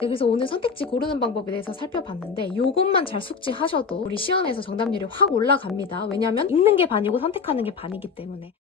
네, 그래서 오늘 선택지 고르는 방법에 대해서 살펴봤는데 이것만 잘 숙지하셔도 우리 시험에서 정답률이 확 올라갑니다. 왜냐면 읽는 게 반이고 선택하는 게 반이기 때문에.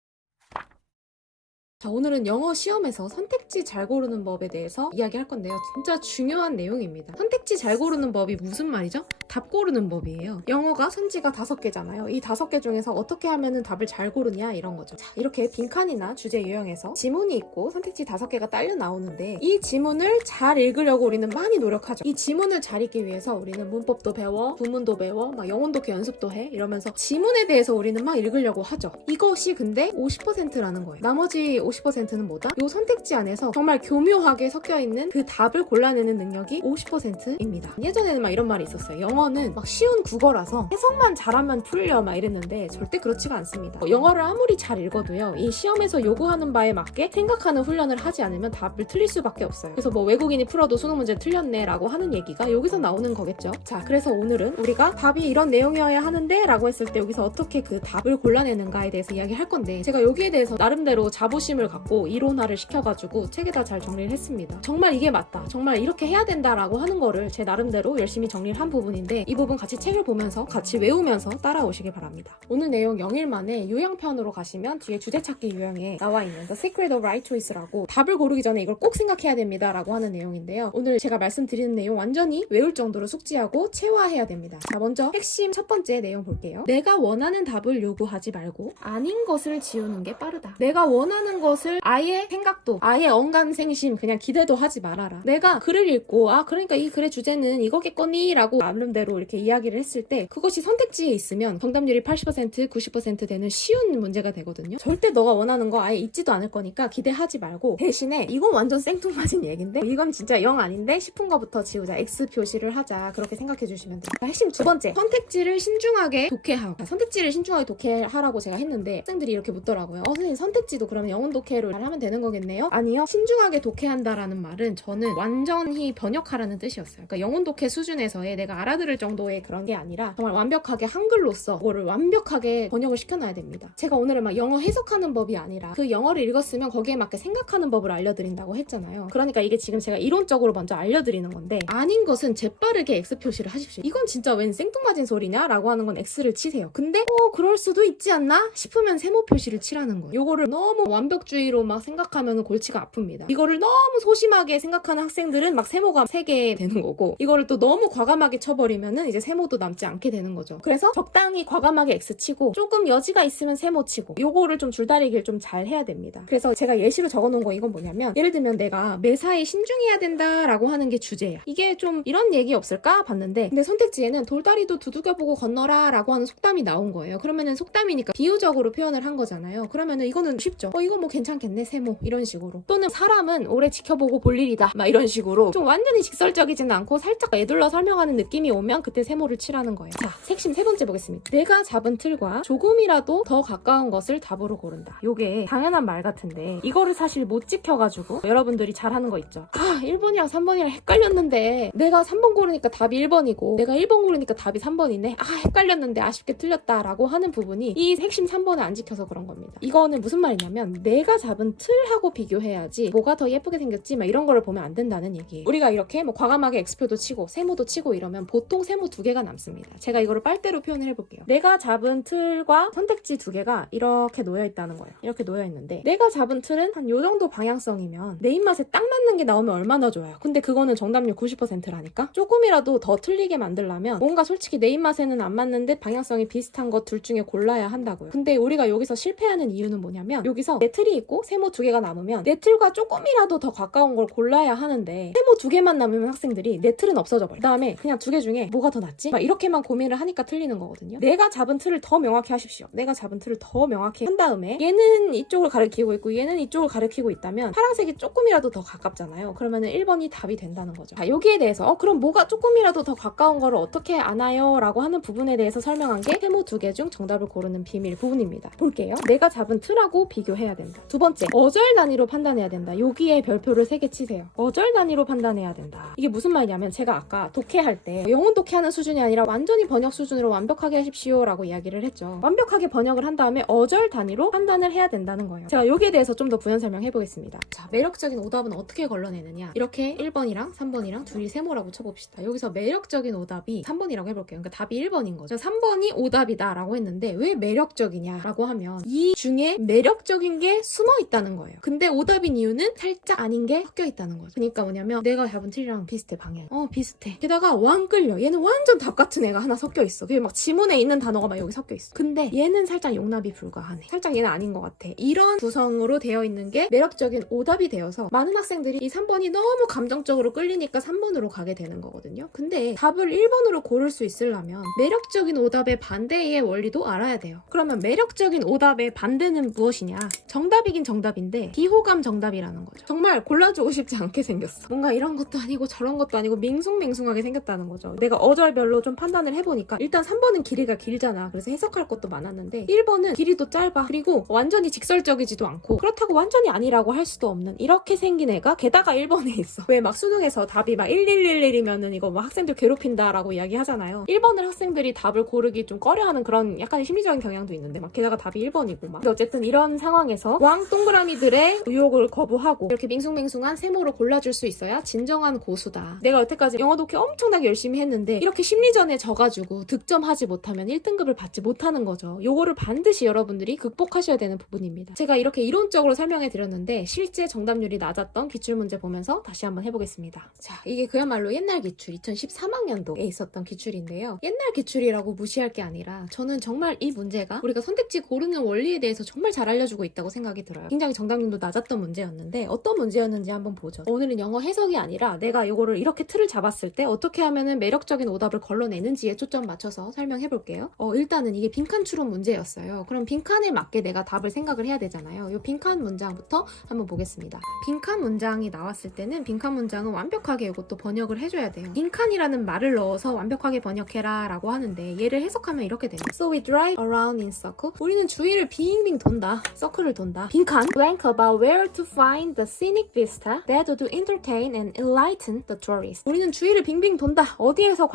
자, 오늘은 영어 시험에서 선택지 잘 고르는 법에 대해서 이야기할 건데요. 진짜 중요한 내용입니다. 선택지 잘 고르는 법이 무슨 말이죠? 답 고르는 법이에요. 영어가 선지가 5개잖아요. 이 5개 중에서 어떻게 하면 답을 잘 고르냐 이런 거죠. 자, 이렇게 빈칸이나 주제 유형에서 지문이 있고 선택지 5개가 딸려 나오는데 이 지문을 잘 읽으려고 우리는 많이 노력하죠. 이 지문을 잘 읽기 위해서 우리는 문법도 배워, 구문도 배워, 막 영혼 독해 연습도 해 이러면서 지문에 대해서 우리는 막 읽으려고 하죠. 이것이 근데 50%라는 거예요. 나머지 50%는 뭐다? 이 선택지 안에서 정말 교묘하게 섞여있는 그 답을 골라내는 능력이 50%입니다. 예전에는 막 이런 말이 있었어요. 영어는 막 쉬운 국어라서 해석만 잘하면 풀려 막 이랬는데 절대 그렇지가 않습니다. 영어를 아무리 잘 읽어도요. 이 시험에서 요구하는 바에 맞게 생각하는 훈련을 하지 않으면 답을 틀릴 수밖에 없어요. 그래서 뭐 외국인이 풀어도 수능 문제 틀렸네 라고 하는 얘기가 여기서 나오는 거겠죠. 자, 그래서 오늘은 우리가 답이 이런 내용이어야 하는데 라고 했을 때 여기서 어떻게 그 답을 골라내는가에 대해서 이야기할 건데 제가 여기에 대해서 나름대로 자부심을 갖고 이론화를 시켜가지고 책에다 잘 정리를 했습니다. 정말 이게 맞다. 정말 이렇게 해야 된다라고 하는 거를 제 나름대로 열심히 정리를 한 부분인데 이 부분 같이 책을 보면서 같이 외우면서 따라오시길 바랍니다. 오늘 내용 0일 만에 유형편으로 가시면 뒤에 주제 찾기 유형에 나와 있는 The Secret of Right Choice라고 답을 고르기 전에 이걸 꼭 생각해야 됩니다 라고 하는 내용인데요. 오늘 제가 말씀드리는 내용 완전히 외울 정도로 숙지하고 체화해야 됩니다. 자, 먼저 핵심 첫 번째 내용 볼게요. 내가 원하는 답을 요구하지 말고 아닌 것을 지우는 게 빠르다. 내가 원하는 것을 아예 생각도 아예 언감생심 그냥 기대도 하지 말아라. 내가 글을 읽고 그러니까 이 글의 주제는 이거겠거니 라고 나름대로 이렇게 이야기를 했을 때 그것이 선택지에 있으면 정답률이 80% 90% 되는 쉬운 문제가 되거든요. 절대 너가 원하는 거 아예 있지도 않을 거니까 기대하지 말고 대신에 이건 완전 생뚱맞은 얘기인데 이건 진짜 영 아닌데 싶은 거부터 지우자. X 표시를 하자. 그렇게 생각해 주시면 돼요. 핵심 두 번째, 선택지를 신중하게 독해하고. 선택지를 신중하게 독해하라고 제가 했는데 학생들이 이렇게 묻더라고요. 선생님 선택지도 그러면 영혼 독해를 잘 하면 되는 거겠네요? 아니요. 신중하게 독해한다라는 말은 저는 완전히 번역하라는 뜻이었어요. 그러니까 영혼 독해 수준에서의 내가 알아들을 정도의 그런 게 아니라 정말 완벽하게 한글로서 그거를 완벽하게 번역을 시켜놔야 됩니다. 제가 오늘은 막 영어 해석하는 법이 아니라 그 영어를 읽었으면 거기에 맞게 생각하는 법을 알려드린다고 했잖아요. 그러니까 이게 지금 제가 이론적으로 먼저 알려드리는 건데 아닌 것은 재빠르게 X 표시를 하십시오. 이건 진짜 웬 생뚱맞은 소리냐? 라고 하는 건 X를 치세요. 근데 그럴 수도 있지 않나? 싶으면 세모 표시를 치라는 거예요. 요거를 너무 완벽주의로 막 생각하면 골치가 아픕니다. 이거를 너무 소심하게 생각하는 학생들은 막 세모가 3개 되는 거고 이거를 또 너무 과감하게 쳐버리면은 이제 세모도 남지 않게 되는 거죠. 그래서 적당히 과감하게 X 치고 조금 여지가 있으면 세모 치고 요거를 좀 줄다리기를 좀 잘 해야 됩니다. 그래서 제가 예시로 적어놓은 거 이건 뭐냐면 예를 들면 내가 매사에 신중해야 된다라고 하는 게 주제야. 이게 좀 이런 얘기 없을까 봤는데 근데 선택지에는 돌다리도 두들겨보고 건너라 라고 하는 속담이 나온 거예요. 그러면은 속담이니까 비유적으로 표현을 한 거잖아요. 그러면은 이거는 쉽죠. 이거 뭐 괜찮겠네 세모 이런 식으로. 또는 사람은 오래 지켜보고 볼 일이다 막 이런 식으로 좀 완전히 직설적이지는 않고 살짝 애둘러 설명하는 느낌이 오면 그때 세모를 치라는 거예요. 자, 핵심 세 번째 보겠습니다. 내가 잡은 틀과 조금이라도 더 가까운 것을 답으로 고른다. 요게 당연한 말 같은데 이거를 사실 못 지켜가지고 여러분들이 잘하는 거 있죠. 1번이랑 3번이랑 헷갈렸는데 내가 3번 고르니까 답이 1번이고 내가 1번 고르니까 답이 3번이네. 헷갈렸는데 아쉽게 틀렸다 라고 하는 부분이 이 핵심 3번을 안 지켜서 그런 겁니다. 이거는 무슨 말이냐면 내가 잡은 틀하고 비교해야지 뭐가 더 예쁘게 생겼지 막 이런 거를 보면 안 된다는 얘기예요. 우리가 이렇게 뭐 과감하게 X표도 치고 세모도 치고 이러면 보통 세모 2개가 남습니다. 제가 이거를 빨대로 표현을 해볼게요. 내가 잡은 틀과 선택지 2개가 이렇게 놓여있다는 거예요. 이렇게 놓여있는데 내가 잡은 틀은 한 요 정도 방향성이면 내 입맛에 딱 맞는 게 나오면 얼마나 좋아요. 근데 그거는 정답률 90%라니까? 조금이라도 더 틀리게 만들려면 뭔가 솔직히 내 입맛에는 안 맞는데 방향성이 비슷한 것 둘 중에 골라야 한다고요. 근데 우리가 여기서 실패하는 이유는 뭐냐면 여기서 내 틀이 있고 세모 2개가 남으면 내 틀과 조금이라도 더 가까운 걸 골라야 하는데 세모 2개만 남으면 학생들이 내 틀은 없어져 버려요. 그 다음에 그냥 2개 중에 뭐가 더 낫지? 막 이렇게만 고민을 하니까 틀리는 거거든요. 내가 잡은 틀을 더 명확히 하십시오. 내가 잡은 틀을 더 명확히 한 다음에 얘는 이쪽을 가리키고 있고 얘는 이쪽을 가리키고 있다면 파란색이 조금이라도 더 가깝잖아요. 그러면은 1번이 답이 된다는 거죠. 자, 여기에 대해서 그럼 뭐가 조금이라도 더 가까운 거를 어떻게 아나요? 라고 하는 부분에 대해서 설명한 게 세모 2개 중 정답을 고르는 비밀 부분입니다. 볼게요. 내가 잡은 틀하고 비교해야 된다. 두 번째, 어절 단위로 판단해야 된다. 여기에 별표를 3개 치세요. 어절 단위로 판단해야 된다. 이게 무슨 말이냐면 제가 아까 독해할 때 영혼 독해하는 수준이 아니라 완전히 번역 수준으로 완벽하게 하십시오 라고 이야기를 했죠. 완벽하게 번역을 한 다음에 어절 단위로 판단을 해야 된다는 거예요. 제가 여기에 대해서 좀 더 부연 설명해 보겠습니다. 자, 매력적인 오답은 어떻게 걸러내느냐. 이렇게 1번이랑 3번이랑 둘이 세모라고 쳐봅시다. 여기서 매력적인 오답이 3번이라고 해볼게요. 그러니까 답이 1번인 거죠. 3번이 오답이다 라고 했는데 왜 매력적이냐 라고 하면 이 중에 매력적인 게 숨어 있다는 거예요. 근데 오답인 이유는 살짝 아닌 게 섞여 있다는 거죠. 그러니까 뭐냐면 내가 잡은 틀이랑 비슷해, 방향. 비슷해. 게다가 왕 끌려. 얘는 완전 답 같은 애가 하나 섞여 있어. 그게 막 지문에 있는 단어가 막 여기 섞여 있어. 근데 얘는 살짝 용납이 불가하네. 살짝 얘는 아닌 것 같아. 이런 구성으로 되어 있는 게 매력적인 오답이 되어서 많은 학생들이 이 3번이 너무 감정적으로 끌리니까 3번으로 가게 되는 거거든요. 근데 답을 1번으로 고를 수 있으려면 매력적인 오답의 반대의 원리도 알아야 돼요. 그러면 매력적인 오답의 반대는 무엇이냐? 정답이긴 정답인데 비호감 정답이라는 거죠. 정말 골라주고 싶지 않게 생겼어. 뭔가 이런 것도 아니고 저런 것도 아니고 밍숭맹숭하게 생겼다는 거죠. 내가 어절별로 좀 판단을 해보니까 일단 3번은 길이가 길잖아. 그래서 해석할 것도 많았는데 1번은 길이도 짧아. 그리고 완전히 직설적이지도 않고 그렇다고 완전히 아니라고 할 수도 없는 이렇게 생긴 애가 게다가 1번에 있어. 왜 막 수능에서 답이 막 1111이면은 이거 막 학생들 괴롭힌다라고 이야기하잖아요. 1번을 학생들이 답을 고르기 좀 꺼려하는 그런 약간의 심리적인 경향도 있는데 막 게다가 답이 1번이고 막. 근데 어쨌든 이런 상황에서 왕 동그라미들의 의혹을 거부하고 이렇게 밍숭맹숭한 세모로 골라줄 수 있어야 진정한 고수다. 내가 여태까지 영어 독해 엄청나게 열심히 했는데 이렇게 심리전에 져가지고 득점하지 못하면 1등급을 받지 못하는 거죠. 요거를 반드시 여러분들이 극복하셔야 되는 부분입니다. 제가 이렇게 이론적으로 설명해 드렸는데 실제 정답률이 낮았던 기출문제 보면서 다시 한번 해보겠습니다. 자, 이게 그야말로 옛날 기출 2013학년도에 있었던 기출인데요. 옛날 기출이라고 무시할 게 아니라 저는 정말 이 문제가 우리가 선택지 고르는 원리에 대해서 정말 잘 알려주고 있다고 생각이 들어요. 굉장히 정답률도 낮았던 문제였는데 어떤 문제였는지 한번 보죠. 오늘은 영어 해석이 아니라 내가 이거를 이렇게 틀을 잡았을 때 어떻게 하면은 매력적인 오답을 걸러내는지에 초점 맞춰서 설명해 볼게요. 일단은 이게 빈칸 추론 문제였어요. 그럼 빈칸에 맞게 내가 답을 생각을 해야 되잖아요. 이 빈칸 문장부터 한번 보겠습니다. 빈칸 문장이 나왔을 때는 빈칸 문장은 완벽하게 이것도 번역을 해줘야 돼요. 빈칸이라는 말을 넣어서 완벽하게 번역해라 라고 하는데 얘를 해석하면 이렇게 돼요. So we drive around in circle. 우리는 주위를 빙빙 돈다. 서클을 돈다. 빈칸 blank about where to find the scenic vista that would entertain and enlighten the tourists. 우리는 주위를 빙빙 돈다. 어디에서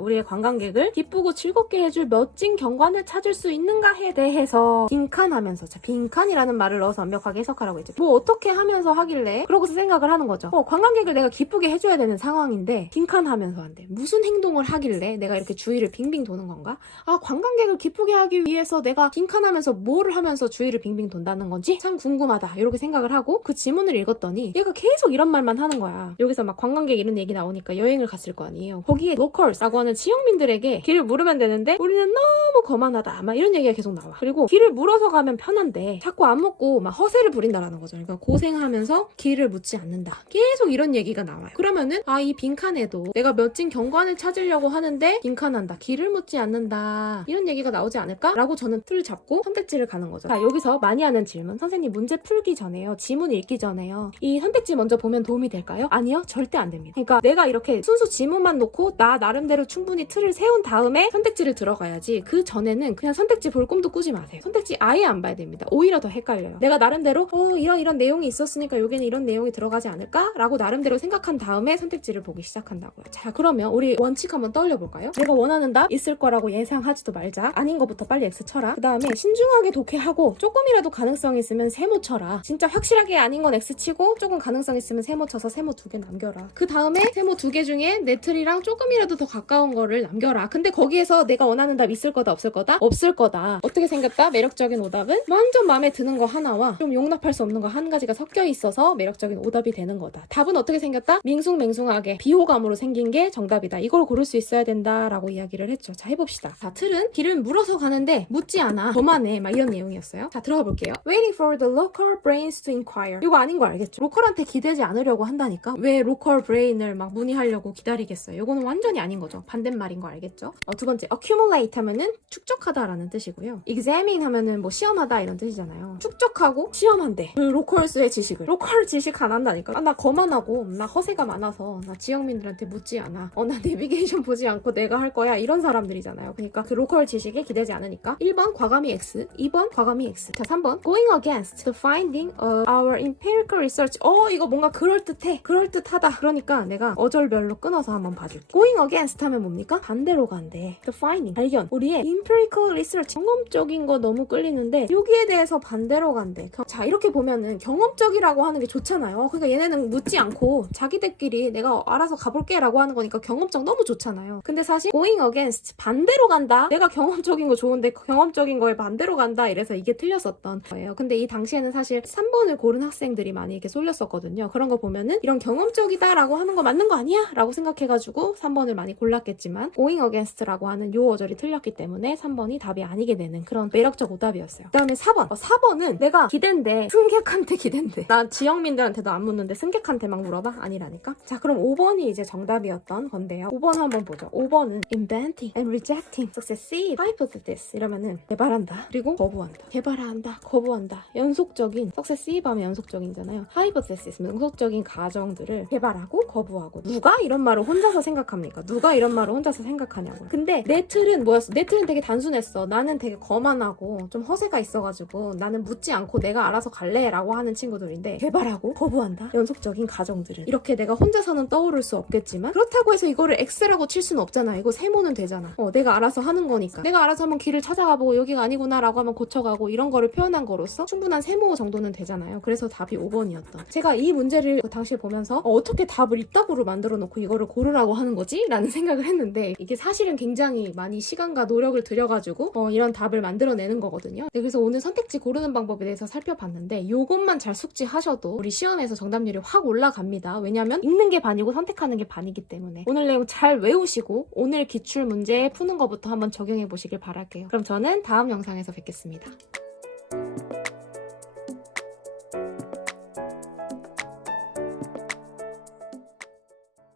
우리의 관광객을 기쁘고 즐겁게 해줄 멋진 경관을 찾을 수 있는가에 대해서 빈칸 하면서 자, 빈칸이라는 말을 넣어서 완벽하게 해석하라고 했죠. 뭐 어떻게 하면서 하길래 그러고서 생각을 하는 거죠. 관광객을 내가 기쁘게 해줘야 되는 상황인데 빈칸 하면서 한대. 무슨 행동을 하길래 내가 이렇게 주위를 빙빙 도는 건가? 관광객을 기쁘게 하기 위해서 내가 빈칸 하면서 뭐를 하면서 주위를 빙빙 돈다는 건지 참 궁금하다. 이렇게 생각을 하고 그 지문을 읽었더니 얘가 계속 이런 말만 하는 거야. 여기서 막 관광객 이런 얘기 나오니까 여행을 갔을 거 아니에요. 거기에 로컬스라고 하는 지역민들에게 길을 물으면 되는데 우리는 너무 거만하다. 막 이런 얘기가 계속 나와. 그리고 길을 물어서 가면 편한데 자꾸 안 묻고 막 허세를 부린다라는 거죠. 그러니까 고생하면서 길을 묻지 않는다. 계속 이런 얘기가 나와요. 그러면은 이 빈칸에도 내가 멋진 경관을 찾으려고 하는데 빈칸한다. 길을 묻지 않는다. 이런 얘기가 나오지 않을까? 라고 저는 틀을 잡고 선택지를 가는 거죠. 자, 여기서 많이 하는 질문. 선생님 문제 풀기 전에요. 지문 읽기 전에요. 이 선택지 먼저 보면 도움이 될까요? 아니요. 절대 안 됩니다. 그러니까 내가 이렇게 순수 지문만 놓고 나 나름대로 충분히 틀을 세운 다음에 선택지를 들어가야지 그 전에는 그냥 선택지 볼 꿈도 꾸지 마세요. 선택지 아예 안 봐야 됩니다. 오히려 더 헷갈려요. 내가 나름대로 이런 내용이 있었으니까 여기는 이런 내용이 들어가지 않을까? 라고 나름대로 생각한 다음에 선택지를 보기 시작한다고요. 자, 그러면 우리 원칙 한번 떠올려 볼까요? 내가 원하는 답 있을 거라고 예상하지도 말자. 아닌 거부터 빨리 X 쳐라. 그 다음에 신중하게 독해하고 조금이라도 가능성 있으면 세모 쳐라. 진짜 확실하게 아닌 건 X 치고 조금 가능성 있으면 세모 쳐서 세모 2개 남겨라. 그 다음에 세모 2개 중에 내 틀이랑 조금이라도 더 가까운 거를 남겨라. 근데 거기에서 내가 원하는 답 있을 거다 없을 거다? 없을 거다. 어떻게 생겼다? 매력적인 오답은 완전 마음에 드는 거 하나와 좀 용납할 수 없는 거 한 가지가 섞여 있어서 매력적인 오답이 되는 거다. 답은 어떻게 생겼다? 밍숭맹숭하게 비호감으로 생긴 게 정답이다. 이걸 고를 수 있어야 된다라고 이야기를 했죠. 자, 해봅시다. 자, 틀은 길을 물어서 가는데 묻지 않아. 저만해. 막 이런 내용이었어요. 자, 들어가 볼게요. Waiting for the local brains to inquire. 이거 아닌 거 알겠죠? 로컬한테 기대지 않으려고 한다니까? 왜 로컬 브레인을 막 문의하려고 기다리겠어요? 이거는 완전히 아닌 거죠. 반대말인 거 알겠죠? 두 번째, accumulate 하면은 축적하다라는 뜻이고요. examine 하면은 뭐 시험하다 이런 뜻이잖아요. 축적하고 시험한대. 로컬스의 지식을. 로컬 지식 안 한다니까? 나 거만하고 나 허세가 많아서 나 지역민들한테 묻지 않아. 나 내비게이션 보지 않고 내가 할 거야. 이런 사람들이잖아요. 그러니까 그 로컬 지식에 기대지 않으니까 1번 과감히 X, 2번 과감히 X. 자, 3번 going Going against the finding of our empirical research. 이거 뭔가 그럴듯하다. 그러니까 내가 어절별로 끊어서 한번 봐줄게. Going against 하면 뭡니까? 반대로 간대. The finding, 발견. 우리의 empirical research, 경험적인 거 너무 끌리는데 여기에 대해서 반대로 간대. 자, 이렇게 보면은 경험적이라고 하는 게 좋잖아요. 그러니까 얘네는 묻지 않고 자기들끼리 내가 알아서 가볼게 라고 하는 거니까 경험적 너무 좋잖아요. 근데 사실 going against, 반대로 간다. 내가 경험적인 거 좋은데 경험적인 거에 반대로 간다. 이래서 이게 틀렸었던 거예요. 근데 이 당시에는 사실 3번을 고른 학생들이 많이 이렇게 쏠렸었거든요. 그런 거 보면은 이런 경험적이다 라고 하는 거 맞는 거 아니야? 라고 생각해가지고 3번을 많이 골랐겠지만 going against라고 하는 요 어절이 틀렸기 때문에 3번이 답이 아니게 되는 그런 매력적 오답이었어요. 그 다음에 4번. 4번은 내가 기대인데 승객한테 기대인데 나 지역민들한테도 안 묻는데 승객한테 막 물어봐? 아니라니까? 자, 그럼 5번이 이제 정답이었던 건데요. 5번 한번 보죠. 5번은 inventing and rejecting successive hypothesis 이러면은 개발한다. 그리고 거부한다. 개발한다. 거부한다. 연속적인 successive 하면 연속적인잖아요. hypothesis, 연속적인 가정들을 개발하고 거부하고. 누가 이런 말을 혼자서 생각합니까? 누가 이런 말을 혼자서 생각하냐고요. 근데 내 틀은 뭐였어? 내 틀은 되게 단순했어. 나는 되게 거만하고 좀 허세가 있어가지고 나는 묻지 않고 내가 알아서 갈래 라고 하는 친구들인데 개발하고 거부한다. 연속적인 가정들을. 이렇게 내가 혼자서는 떠오를 수 없겠지만 그렇다고 해서 이거를 X라고 칠 수는 없잖아. 이거 세모는 되잖아. 내가 알아서 하는 거니까. 내가 알아서 한번 길을 찾아가보고 여기가 아니구나 라고 하면 고쳐가고 이런 거를 표현한 거로서 충분한 세모 정도는 되잖아요. 그래서 답이 5번이었던. 제가 이 문제를 그 당시에 보면서 어떻게 답을 이따구로 만들어 놓고 이거를 고르라고 하는 거지? 라는 생각을 했는데 이게 사실은 굉장히 많이 시간과 노력을 들여가지고 이런 답을 만들어내는 거거든요. 네, 그래서 오늘 선택지 고르는 방법에 대해서 살펴봤는데 이것만 잘 숙지하셔도 우리 시험에서 정답률이 확 올라갑니다. 왜냐면 읽는 게 반이고 선택하는 게 반이기 때문에. 오늘 내용 잘 외우시고 오늘 기출 문제 푸는 거부터 한번 적용해 보시길 바랄게요. 그럼 저는 다음 영상에서 뵙겠습니다.